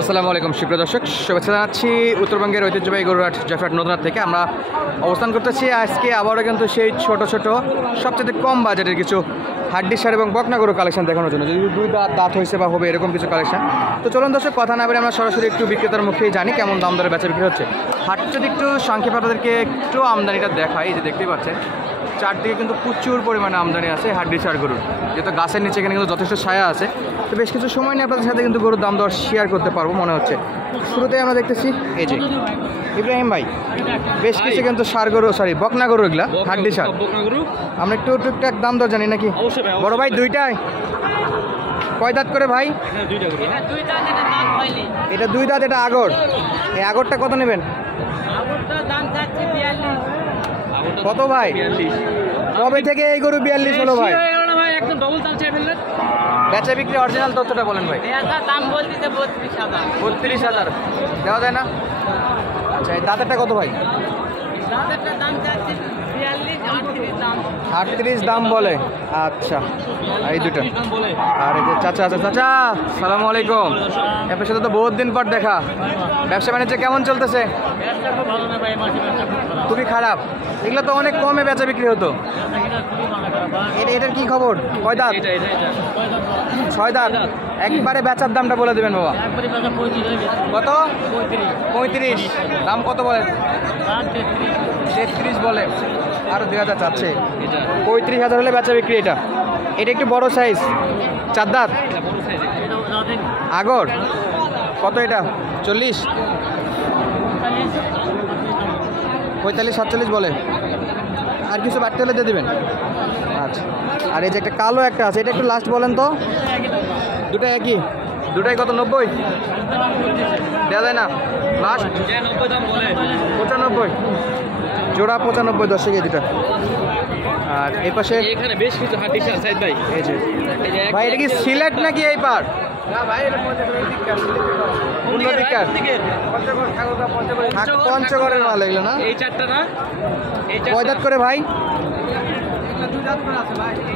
আসসালামু আলাইকুম সুপ্রিয় দর্শক, শুভেচ্ছা জানাচ্ছি উত্তরবঙ্গের ঐতিহ্যবাহী গরুহাট জয়ফ্রাট নদনাথ থেকে। আমরা অবস্থান করতেছি আজকে আবারও কিন্তু সেই ছোট ছোট সবচেয়ে কম বাজেটের কিছু হাড্ডি সার এবং বকনা গরু কালেকশন দেখানোর জন্য, যদি দুই দাঁত হয়েছে বা হবে এরকম কিছু কালেকশন। তো চলুন দর্শক, কথা না বলে আমরা সরাসরি একটু বিক্রেতার মুখেই জানি কেমন দাম দরে বেচা বিক্রি হচ্ছে। হাট যদি একটু সংক্ষেপে আপনাদেরকে একটু আমদানিটা দেখাই, যে দেখতেই পাচ্ছেন চারদিকে কিন্তু প্রচুর পরিমাণে আমদানি আছে হাড্ডি সার গরুর, যেহেতু গাছের নিচে এখানে কিন্তু যথেষ্ট ছায়া আছে। তো বেশ কিছু সময় নিয়ে আপনাদের সাথে কিন্তু গরুর দাম দর শেয়ার করতে পারবো মনে হচ্ছে। শুরুতেই আমরা দেখতেছি এই যে ইব্রাহিম ভাই, বেশ কিছু কিন্তু সার গরু, সরি বকনা গরু, এগুলা হাড্ডি সার। আমরা একটু টুকটাক দাম দর জানি নাকি বড় ভাই? দুইটাই কয় দাঁত করে ভাই? এটা দুই দাঁত, এটা আগর। এই আগরটা কত নেবেন? কত ভাই? কবে থেকে এই গরু 42 হলো ভাই? বেচা বিক্রি অরিজিনাল তথ্যটা বলেন ভাই। 32,000 দেওয়া যায় না? আচ্ছা, এই দাঁতেরটা কত ভাই? 38 দাম বলে। আচ্ছা, এই দুটো। আর এই যে চাচা আছে, চাচা সালামু আলাইকুম। আপনার সাথে তো বহুত দিন পর দেখা। ব্যবসা বাণিজ্য কেমন চলতেছে? খুবই খারাপ। এগুলো তো অনেক কমে বেচা বিক্রি হতো। এটার কি খবর? কয় দাঁত? 6 দাঁত। একবারে বেচার দামটা বলে দেবেন বাবা। কত? 35। দাম কত বলে? 33 বলে। আরো 2000 চাচ্ছে। 35,000 হলে বেচা বিক্রি। এটা একটু বড় সাইজ, 4 দাঁত আগর। কত এটা? 40, 45, 47 বলে। আর কিছু বাড়তে হলে দিয়ে দেবেন। আচ্ছা, আর এই যে একটা কালো একটা আছে, এটা একটু লাস্ট বলেন তো। দুটাই একই? দুটাই কত? 90 দেওয়া যায় না? লাস্ট 95 জোড়া 95 দর্শক এই দুটা। আর এই পাশে এখানে বেশ কিছু হাড্ডি সার সাইদ ভাই। এই যে ভাই, এটা কি সিলেট নাকি এই পার? না ভাই, এটা পঞ্চগড়ের মাল এগুলো না? এই চারটা না? কয় দাঁত করে ভাই?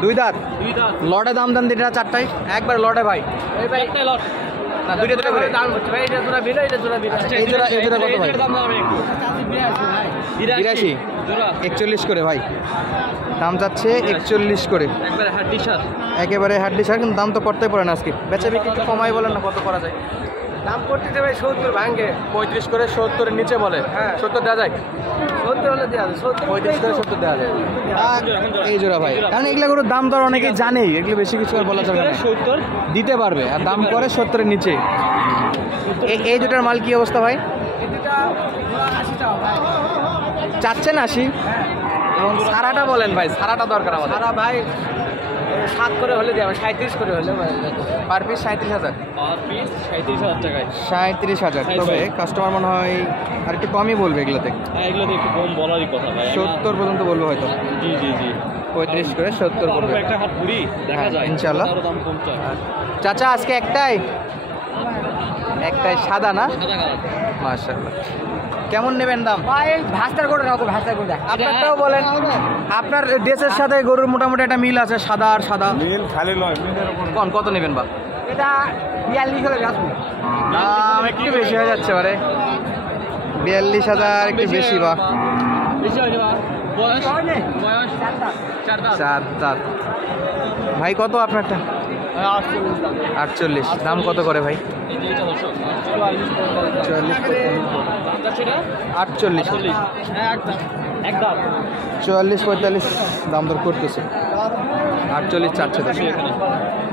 2 দাঁত। লটে দাম দেন দিটা চারটাই একবার লটে ভাই? না, দুইটা করে দাম হচ্ছে ভাই। এটা জোড়া বিলো, এটা জোড়া বিলো। এই জোড়া কত ভাই? 82 41 করে ভাই দাম যাচ্ছে। 41 করে একবারে হাড্ডি সার, একেবারে হাড্ডি সার। কিন্তু দাম তো পড়তেই পড়ে না আজকে। বেচা বিক্রি একটু কমাই বলেন না, কত করা যায়? দাম করতে ভাই 70 ভাঙে। 35 করে 70-এর নিচে বলে। হ্যাঁ, 70 দেওয়া যায়? 70 হলে দেওয়া যায়। 35 করে 70 দেওয়া যায়। এই জোড়া ভাই, কারণ এগুলো গরুর দাম দর অনেকেই জানেই, এগুলো বেশি কিছু আর বলা যাবে না। 70 দিতে পারবে। আর দাম করে 70-এর নিচে। এই দুটার মাল কি অবস্থা ভাই? চাচ্ছেন 80? এবং সারাটা বলেন ভাই, সারাটা দরকার আমাদের। সারা ভাই 7 করে হলে দেওয়া, 37 করে হলে পার পিস 37,000। পার পিস 37,000 টাকায়। 37,000। তবে কাস্টমার মনে হয় আর একটু কমই বলবে এগুলোতে। হ্যাঁ, এগুলোতে একটু কম বলারই কথা ভাই। 70 পর্যন্ত বলবে হয়তো। জি জি জি। 35 করে 70 পড়বে। একটা হাট পুরি দেখা হ্যাঁ, যায় ইনশাআল্লাহ। আরো দাম কম চায়। চাচা আজকে একটাই সাদা না? সাদা কালার। মাশাআল্লাহ। কেমন নেবেন দাম? ভাই ভাস্তার করে নাও তো, ভাস্তার করে দাও। আপনারটাও বলেন। আপনার ড্রেসের সাথে গরুর মোটামুটি একটা মিল আছে, সাদা আর সাদা। মিল খালি নয়, মিলের উপর কত নেবেন বা? এটা 42 হলে রাখবো। দাম একটু বেশি হয়ে যাচ্ছে বারে। 42,000 একটু বেশি বা? বেশি হয় না। বয়স 4 দাঁত। ভাই কত আপনারটা? 48 দাম কত করে ভাই? 48 44-45 দাম দর করতেছে। 48 চাচ্ছে।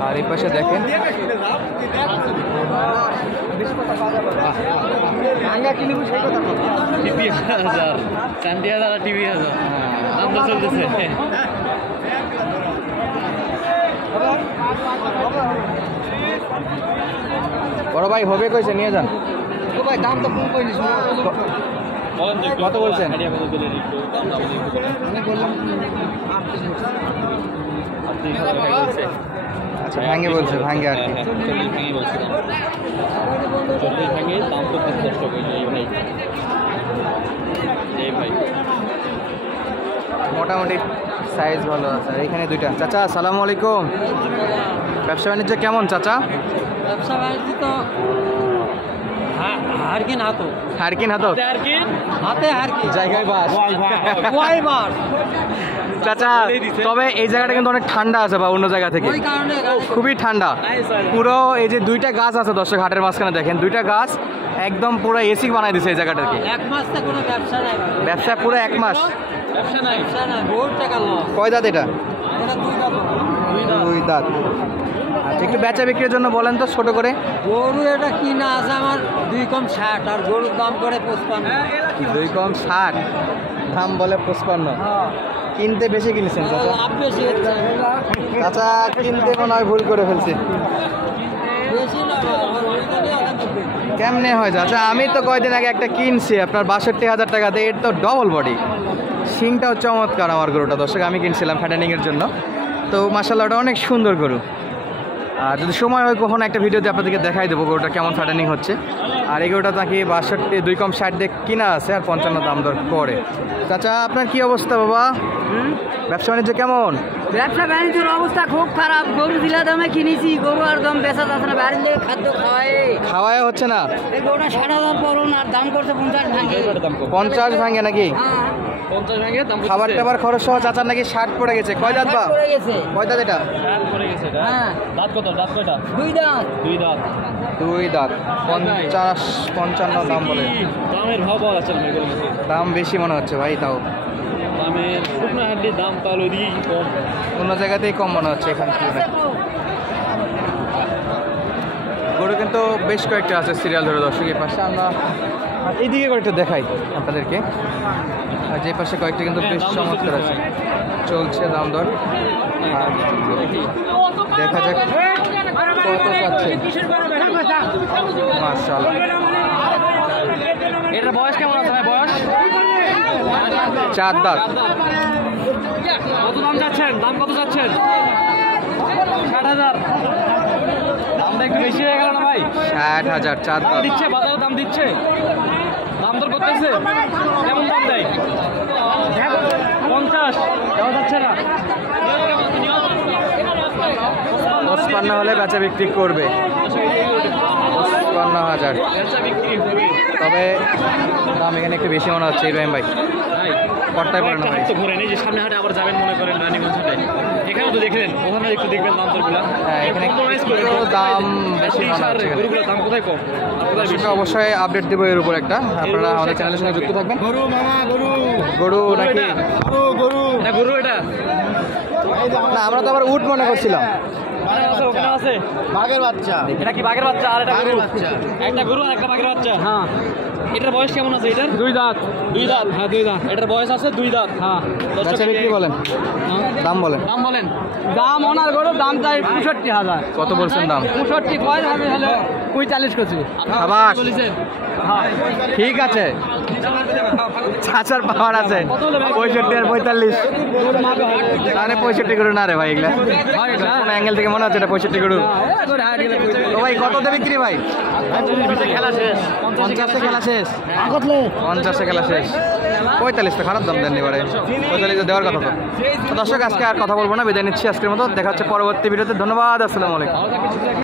আর এই পাশে দেখেন বড় ভাই হবে কইছে, নিয়ে যান। ভাই দাম তো কম কইনি। কত বলছেন? আচ্ছা, ভাঙে বলছে, ভাঙে আর কি। মোটামুটি সাইজ ভালো আছে। আর এখানে দুইটা। চাচা আসসালামু আলাইকুম। ব্যবসা বাণিজ্য কেমন চাচা? ব্যবসা বাণিজ্য তো হারকিন হাতো হারকিন হাতক হারকিন হাতে হারকিন জায়গায় বাস ওয়াই মার চাচা তবে এই জায়গাটা কিন্তু অনেক ঠান্ডা আছে বা অন্য জায়গা থেকে ওই কারণে খুবই ঠান্ডা পুরো এই যে দুইটা গাছ আছে দর্শক হাটের মাঝখানে দেখেন দুইটা গাছ একদম পুরো এসি বানাই দিছে এই জায়গাটাকে এক মাস থেকে কোনো ব্যবসা নাই ব্যবসা পুরো 1 মাস ব্যবসা নাই বহুত টাকা লস কয় দাঁত এটা এটা দুই দাম 2 দাঁত আচ্ছা একটু বেচা বিক্রির জন্য বলেন তো ছোট করে গরু এটা কিনা আছে আমার 2 কম 60 আর গরুর দাম করে 55 2 কম 60 দাম বলে 55 হ্যাঁ কিনতে বেশি কিনেছেন চাচা লাভ বেশি হচ্ছে চাচা কিনতে মনে হয় ভুল করে ফেলছে বেশি না আমার ওইখানে আছে কেমনে হয় চাচা আমি তো কয়দিন আগে একটা কিনছি আপনার 62,000 টাকাতে এর তো ডবল বডি শিংটাও চমৎকার আমার গরুটা দর্শক আমি কিনছিলাম ফ্যাটানিংয়ের জন্য তো মাশাআল্লাহ ওটা অনেক সুন্দর গরু আর যদি সময় হয় কখনো একটা ভিডিওতে আপনাদেরকে দেখাই দেবো গরুটা কেমন ফ্যাটানিং হচ্ছে আর এই গরুটা তাকে 62 2 কম 60 দিয়ে কিনা আছে আর 55 দাম দর করে চাচা আপনার কি অবস্থা বাবা ব্যবসা বাণিজ্য কেমন ব্যবসা বাণিজ্যের অবস্থা খুব খারাপ গরু দিলা দামে কিনেছি গরু আর দাম বেচা যাচ্ছে না বাইরে থেকে খাদ্য খাওয়াই হচ্ছে না এই গরুটা 60,000 পড়ুন আর দাম করছে 50 ভাঙে 50 ভাঙে নাকি 50 ভাঙে দাম খাবার টাবার খরচ সহ চাচার নাকি 60 পড়ে গেছে কয় দাঁত বা পড়ে গেছে কয় দাঁত এটা হ্যাঁ দাঁত কত দাঁত কয়টা দুই দাঁত দুই দাঁত 2 দাঁত 55 দাম বলে দামের ভাব পাওয়া যাচ্ছে না এগুলো দাম বেশি মনে হচ্ছে ভাই তাও দামের শুকনো হাড্ডির দাম তাহলে ওইদিকে কম অন্য জায়গাতেই কম মনে হচ্ছে এখানে গরু কিন্তু বেশ কয়েকটা আছে সিরিয়াল ধরে দর্শক এই পাশে আমরা আর এইদিকে কয়েকটা দেখাই আপনাদেরকে আর যে পাশে কয়েকটা কিন্তু বেশ চমৎকার আছে চলছে দাম দর আর দেখা যাক কত পাচ্ছে মাশাআল্লাহ এটার বয়স কেমন আছে ভাই বয়স 4 দাঁত কত দাম যাচ্ছেন দাম কত যাচ্ছেন 60,000 দামটা একটু বেশি হয়ে গেল না ভাই 60,000 4 দাম দাঁত দিচ্ছে বাজারে দাম দিচ্ছে দাম দর করতেছে কেমন দাম দেয় 50 দেওয়া যাচ্ছে না 55 হলে বেচা বিক্রি করবে 55,000 ব্যবসা বিক্রি হবে তবে দাম এখানে একটু বেশি মনে হচ্ছে ইব্রাহিম ভাই কর্তায় পড়ে না ভাই তো ঘুরে নেই যে সামনে হাটে আবার যাবেন মনে করেন রানীগঞ্জ হাটে এখানে তো দেখলেন ওখানে একটু দেখবেন দাম দরগুলো হ্যাঁ এখানে একটু দাম বেশি মনে হচ্ছে এখানে। গরুগুলোর দাম কোথায় কম আর কোথায় বেশি সেটা অবশ্যই আপডেট দেবো এর উপর একটা আপনারা আমাদের চ্যানেলের সঙ্গে যুক্ত থাকবেন গরু নাকি এটা গরু এটা না আমরা তো আবার উট মনে করছিলাম ওখানে আছে বাঘের বাচ্চা এটা কি বাঘের বাচ্চা আর এটা গরু বাচ্চা। একটা গরু আর একটা বাঘের বাচ্চা হ্যাঁ এটার বয়স কেমন আছে এটার দুই দাঁত দুই দাঁত হ্যাঁ দুই দাঁত এটার বয়স আছে দুই দাঁত হ্যাঁ বেচা বিক্রি বলেন দাম বলেন দাম বলেন দাম ওনার গরুর দাম চাই 65,000 কত বলছেন দাম 65 কয় হবে হলো 45 করছি সাবাস বলেছেন হ্যাঁ ঠিক আছে চাচার পাওয়ার আছে 65 আর 45 আরে 65 গরু না রে ভাই এগুলা কোন অ্যাঙ্গেল থেকে মনে হচ্ছে এটা 65 গরু তো ভাই কত দেবে বিক্রি ভাই খেলা শেষ 50 খেলা শেষ 50 খেলা শেষ 45 তো খারাপ দাম দেন এবারে 45 দেওয়ার কথা তো দর্শক আজকে আর কথা বলবো না বিদায় নিচ্ছি আজকের মতো দেখা হচ্ছে পরবর্তী ভিডিওতে ধন্যবাদ আসসালামু আলাইকুম